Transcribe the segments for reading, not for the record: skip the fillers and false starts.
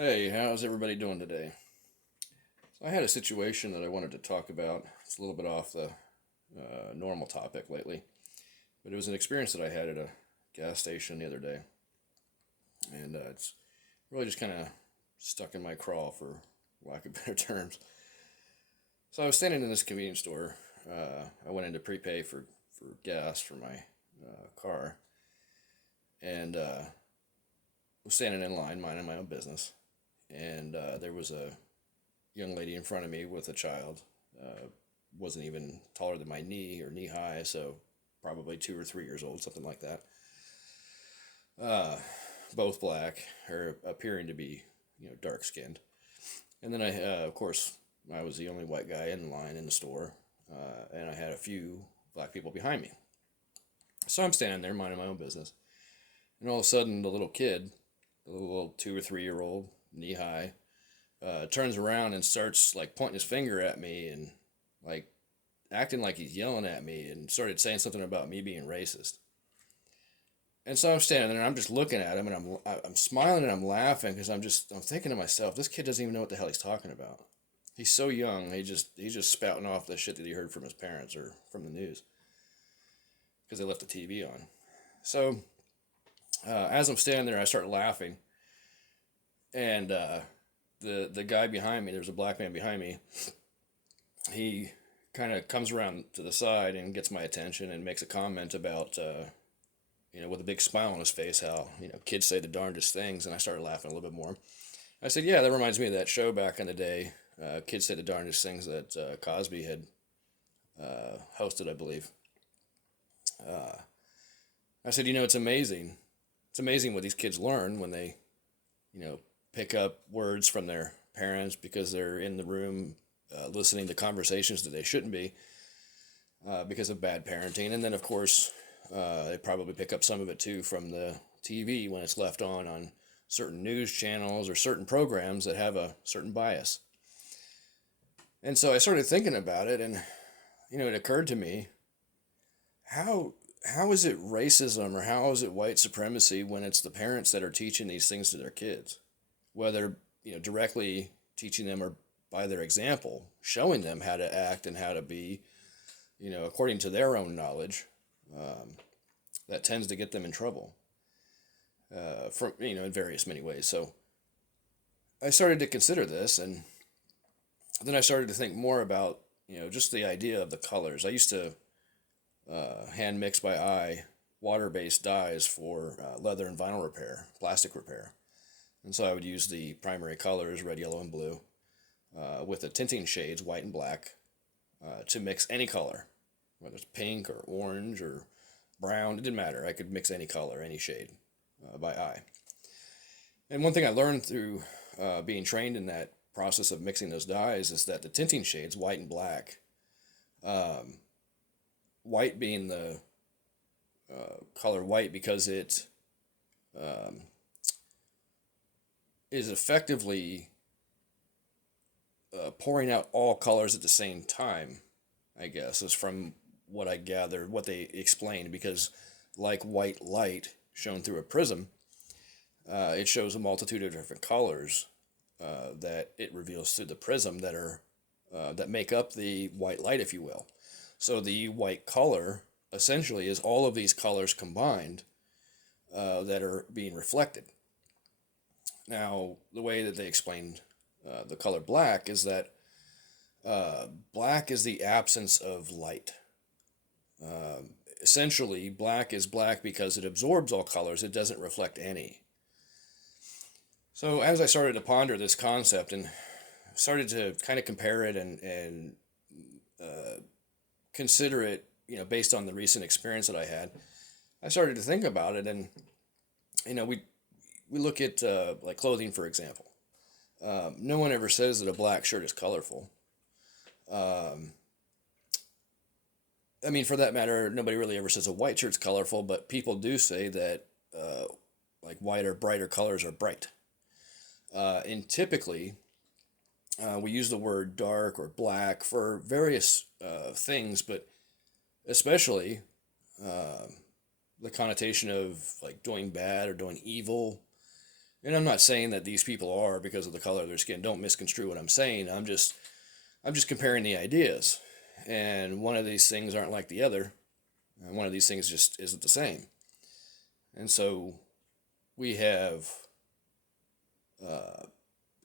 Hey, how's everybody doing today? So I had a situation that I wanted to talk about. It's a little bit off the normal topic lately, but it was an experience that I had at a gas station the other day, and it's really just kind of stuck in my craw, for lack of better terms. So I was standing in this convenience store. I went in to prepay for gas for my car, and was standing in line, minding my own business, and there was a young lady in front of me with a child. Wasn't even taller than my knee or knee high, so probably 2 or 3 years old, something like that. Uh, both black, or appearing to be, dark skinned. And then of course, I was the only white guy in line in the store, and I had a few black people behind me. So I'm standing there minding my own business, and all of a sudden, the little kid, the little 2 or 3 year old, knee high, turns around and starts like pointing his finger at me and like acting like he's yelling at me and started saying something about me being racist. And so I'm standing there and I'm just looking at him and I'm smiling and I'm laughing because I'm thinking to myself, this kid doesn't even know what the hell he's talking about. He's so young. He's just spouting off the shit that he heard from his parents or from the news because they left the TV on. So as I'm standing there, I start laughing, and the guy behind me, there's a black man behind me. He kind of comes around to the side and gets my attention and makes a comment about with a big smile on his face, how kids say the darndest things, and I started laughing a little bit more. I said, "Yeah, that reminds me of that show back in the day, Kids Say the Darndest Things, that Cosby had hosted, I believe." Uh, I said, "It's amazing. It's amazing what these kids learn when they, pick up words from their parents because they're in the room listening to conversations that they shouldn't be because of bad parenting. And then, of course, they probably pick up some of it too from the TV when it's left on certain news channels or certain programs that have a certain bias." And so I started thinking about it, and it occurred to me, how how is it racism or how is it white supremacy when it's the parents that are teaching these things to their kids, whether directly teaching them or by their example, showing them how to act and how to be, according to their own knowledge. Um, that tends to get them in trouble from in various many ways. So I started to consider this, and then I started to think more about just the idea of the colors. I used to hand mix by eye water-based dyes for leather and vinyl repair, plastic repair. And so I would use the primary colors, red, yellow, and blue, with the tinting shades, white and black, to mix any color, whether it's pink or orange or brown. It didn't matter. I could mix any color, any shade, by eye. And one thing I learned through being trained in that process of mixing those dyes is that the tinting shades, white and black, um, white being the color white because it um, is effectively pouring out all colors at the same time, I guess, is from what I gathered, what they explained, because like white light shown through a prism, it shows a multitude of different colors that it reveals through the prism that make up the white light, if you will. So the white color essentially is all of these colors combined that are being reflected. Now, the way that they explained the color black is that black is the absence of light. Essentially, black is black because it absorbs all colors, it doesn't reflect any. So, as I started to ponder this concept and started to kind of compare it and consider it, based on the recent experience that I had, I started to think about it, and we look at like clothing, for example. No one ever says that a black shirt is colorful. Um, I mean, for that matter, nobody really ever says a white shirt's colorful, but people do say that like white or brighter colors are bright. And typically, we use the word dark or black for various things, but especially uh, the connotation of like doing bad or doing evil. And I'm not saying that these people are because of the color of their skin. Don't misconstrue what I'm saying. I'm just comparing the ideas. And one of these things aren't like the other. And one of these things just isn't the same. And so we have uh,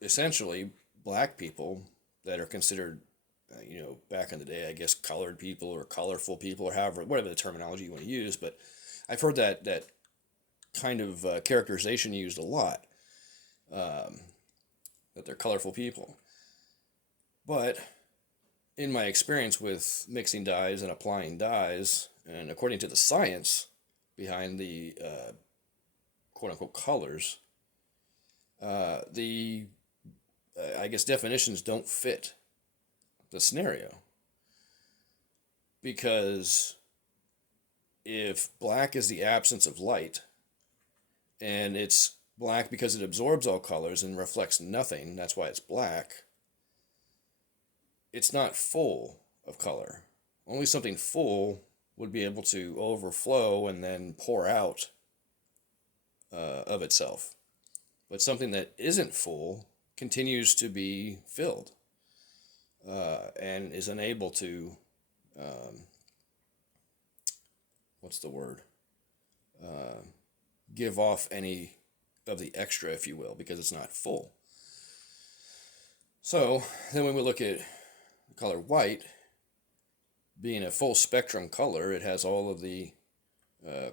essentially black people that are considered, back in the day, I guess, colored people or colorful people or however, whatever the terminology you want to use. But I've heard that kind of characterization used a lot, um, that they're colorful people. But in my experience with mixing dyes and applying dyes, and according to the science behind the quote unquote colors, the I guess definitions don't fit the scenario. Because if black is the absence of light, and it's black because it absorbs all colors and reflects nothing, that's why it's black, it's not full of color. Only something full would be able to overflow and then pour out of itself. But something that isn't full continues to be filled, and is unable to, um, what's the word? Uh, Give off any of the extra, if you will, because it's not full. So then when we look at the color white, being a full spectrum color, it has all of the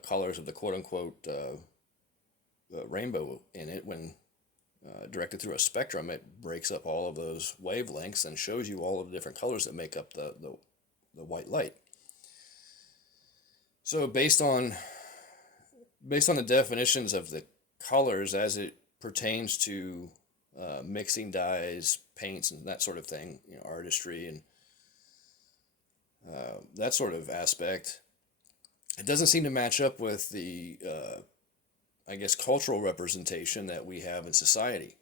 colors of the quote unquote rainbow in it. When directed through a spectrum, it breaks up all of those wavelengths and shows you all of the different colors that make up the white light. So based on the definitions of the colors as it pertains to mixing dyes, paints, and that sort of thing, artistry and that sort of aspect, it doesn't seem to match up with the, I guess, cultural representation that we have in society.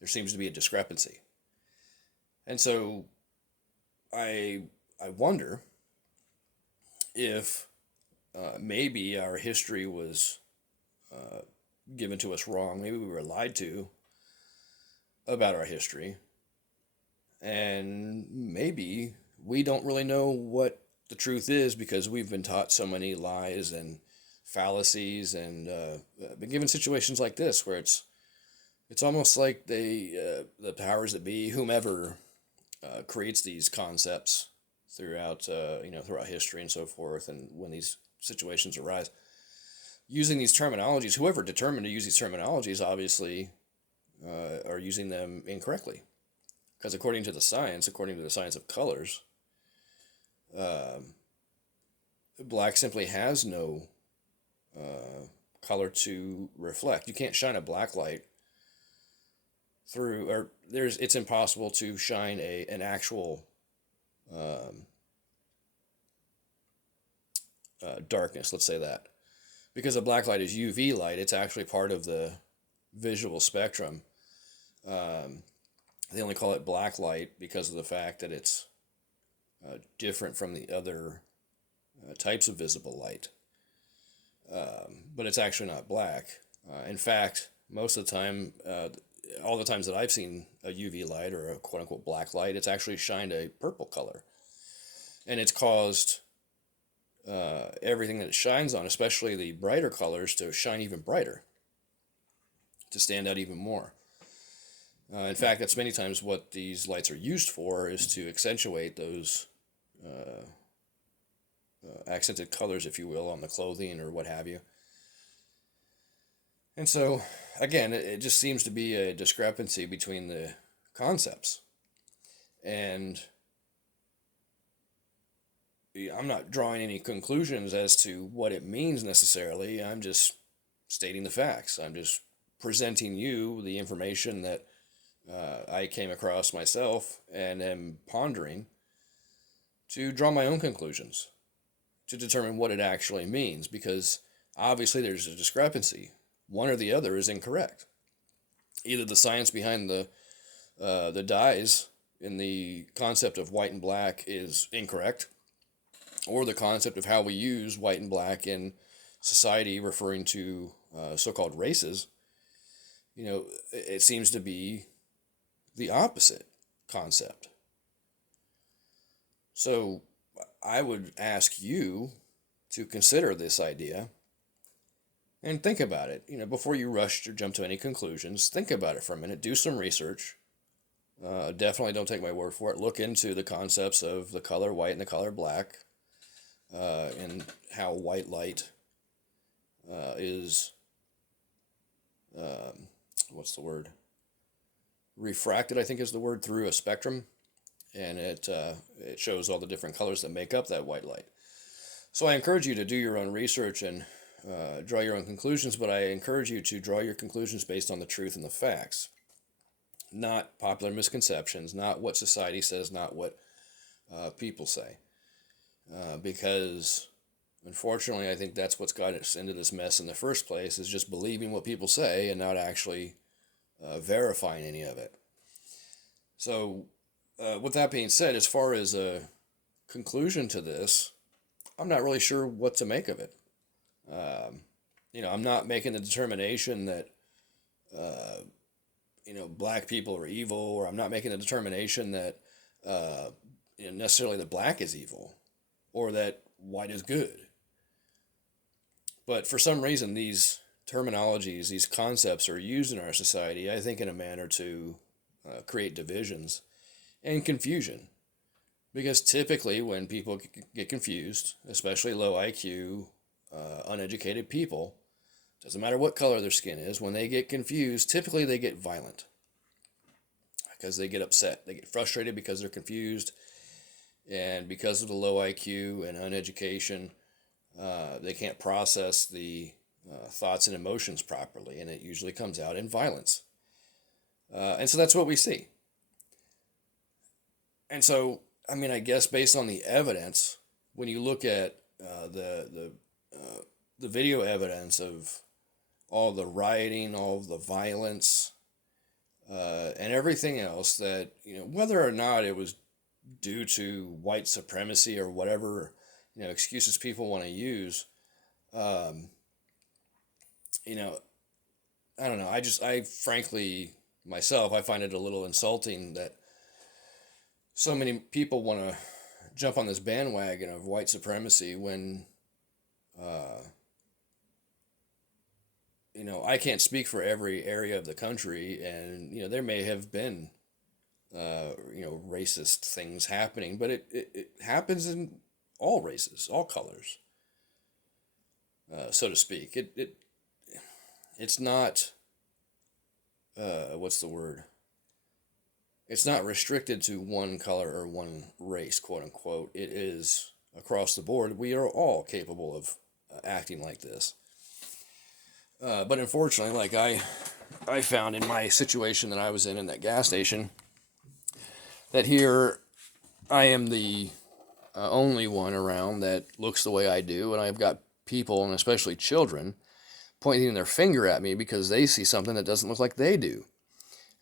There seems to be a discrepancy. And so I wonder if maybe our history was given to us wrong. Maybe we were lied to about our history. And maybe we don't really know what the truth is because we've been taught so many lies and fallacies, and been given situations like this where it's almost like the powers that be, whomever creates these concepts throughout history and so forth, and when these situations arise, using these terminologies, whoever determined to use these terminologies obviously are using them incorrectly. Because according to the science of colors, black simply has no color to reflect. You can't shine a black light through, or it's impossible to shine an actual darkness, let's say that. Because a black light is UV light, it's actually part of the visual spectrum. They only call it black light because of the fact that it's different from the other types of visible light. But it's actually not black. In fact, most of the time, all the times that I've seen a UV light or a quote unquote black light, it's actually shined a purple color. And it's caused everything that it shines on, especially the brighter colors, to shine even brighter, to stand out even more. In fact, that's many times what these lights are used for, is to accentuate those accented colors, if you will, on the clothing or what have you. And so, again, it just seems to be a discrepancy between the concepts. And I'm not drawing any conclusions as to what it means necessarily. I'm just stating the facts. I'm just presenting you the information that I came across myself and am pondering to draw my own conclusions, to determine what it actually means, because obviously there's a discrepancy. One or the other is incorrect. Either the science behind the dyes in the concept of white and black is incorrect, or the concept of how we use white and black in society, referring to so-called races, it seems to be the opposite concept. So I would ask you to consider this idea and think about it. Before you rush or jump to any conclusions, think about it for a minute. Do some research. Definitely don't take my word for it. Look into the concepts of the color white and the color black, and how white light is, what's the word? Refracted, I think is the word, through a spectrum, and it shows all the different colors that make up that white light. So I encourage you to do your own research and draw your own conclusions, but I encourage you to draw your conclusions based on the truth and the facts, not popular misconceptions, not what society says, not what people say. Because unfortunately, I think that's what's got us into this mess in the first place, is just believing what people say and not actually verifying any of it. So with that being said, as far as a conclusion to this, I'm not really sure what to make of it. I'm not making the determination that black people are evil, or I'm not making the determination that necessarily that black is evil, or that white is good. But for some reason, these terminologies, these concepts are used in our society, I think, in a manner to create divisions and confusion. Because typically when people get confused, especially low IQ, uneducated people, doesn't matter what color their skin is, when they get confused, typically they get violent. Because they get upset. They get frustrated because they're confused. And because of the low IQ and uneducation, they can't process the thoughts and emotions properly, and it usually comes out in violence. And so that's what we see. And so, I guess based on the evidence, when you look at the video evidence of all the rioting, all the violence, and everything else, that whether or not it was due to white supremacy or whatever excuses people want to use, I don't know. I frankly, myself, I find it a little insulting that so many people want to jump on this bandwagon of white supremacy when, I can't speak for every area of the country, and, there may have been, racist things happening, but it happens in all races, all colors, so to speak. It's not, what's the word? It's not restricted to one color or one race, quote unquote. It is across the board. We are all capable of acting like this. But unfortunately, like I found in my situation that I was in that gas station, that here I am the only one around that looks the way I do, and I've got people, and especially children, pointing their finger at me because they see something that doesn't look like they do.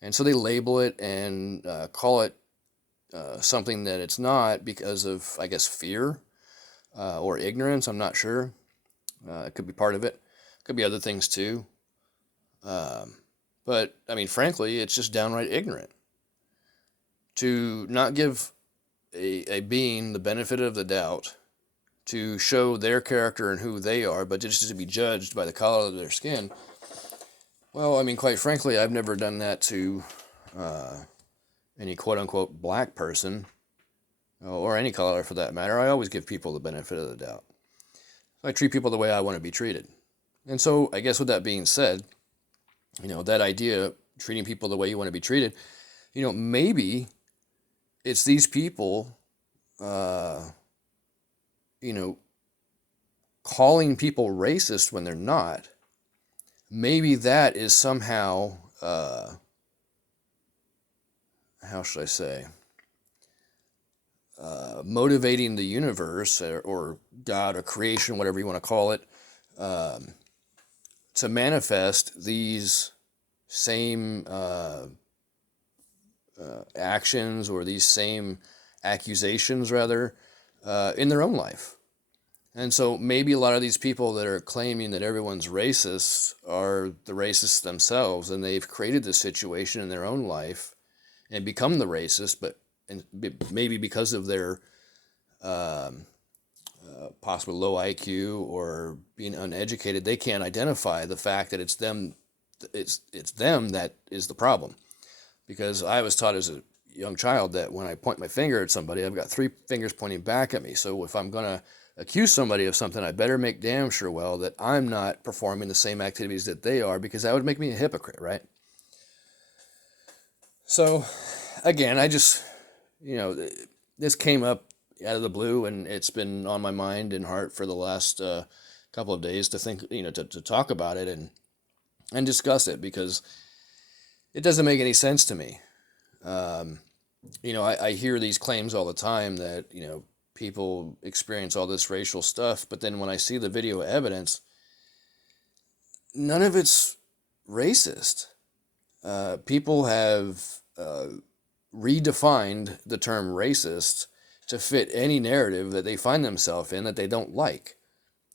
And so they label it and call it something that it's not because of, I guess, fear or ignorance. I'm not sure. It could be part of it. Could be other things too. But, frankly, it's just downright ignorant to not give a being the benefit of the doubt, to show their character and who they are, but just to be judged by the color of their skin. Well, quite frankly, I've never done that to any quote-unquote black person, or any color for that matter. I always give people the benefit of the doubt. I treat people the way I want to be treated. And so, I guess with that being said, that idea of treating people the way you want to be treated, maybe it's these people, calling people racist when they're not. Maybe that is somehow, how should I say, motivating the universe, or God, or creation, whatever you want to call it, to manifest these same actions, or these same accusations, rather, in their own life. And so maybe a lot of these people that are claiming that everyone's racist are the racists themselves, and they've created this situation in their own life and become the racist, but maybe because of their um, possibly low IQ or being uneducated, they can't identify the fact that it's them. It's them that is the problem. Because I was taught as a young child that when I point my finger at somebody, I've got three fingers pointing back at me. So if I'm going to accuse somebody of something, I better make damn sure well that I'm not performing the same activities that they are, because that would make me a hypocrite, right? So again, I just, you know, this came up out of the blue, and it's been on my mind and heart for the last couple of days to think, to talk about it and discuss it, because it doesn't make any sense to me. Um, I hear these claims all the time that, people experience all this racial stuff, but then when I see the video evidence, none of it's racist. People have redefined the term racist to fit any narrative that they find themselves in that they don't like.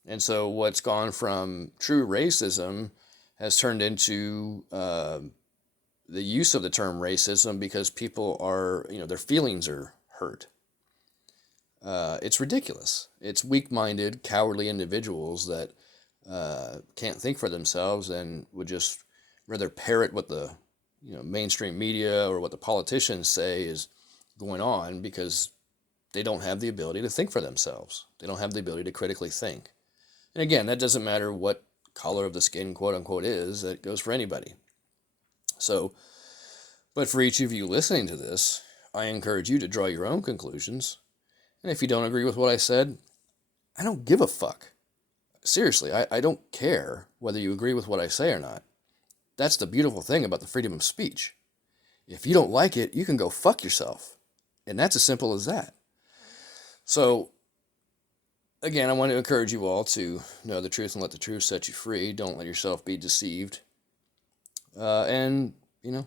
And so what's gone from true racism has turned into the use of the term racism because people are, their feelings are hurt. It's ridiculous. It's weak-minded, cowardly individuals that can't think for themselves and would just rather parrot what the mainstream media or what the politicians say is going on, because they don't have the ability to think for themselves. They don't have the ability to critically think. And again, that doesn't matter what color of the skin, quote unquote, is. That goes for anybody. So, but for each of you listening to this, I encourage you to draw your own conclusions. And if you don't agree with what I said, I don't give a fuck. Seriously, I don't care whether you agree with what I say or not. That's the beautiful thing about the freedom of speech. If you don't like it, you can go fuck yourself. And that's as simple as that. So, again, I want to encourage you all to know the truth and let the truth set you free. Don't let yourself be deceived. And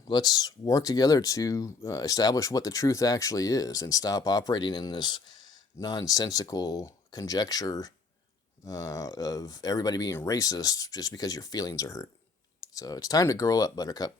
let's work together to establish what the truth actually is and stop operating in this nonsensical conjecture of everybody being racist just because your feelings are hurt. So it's time to grow up, Buttercup.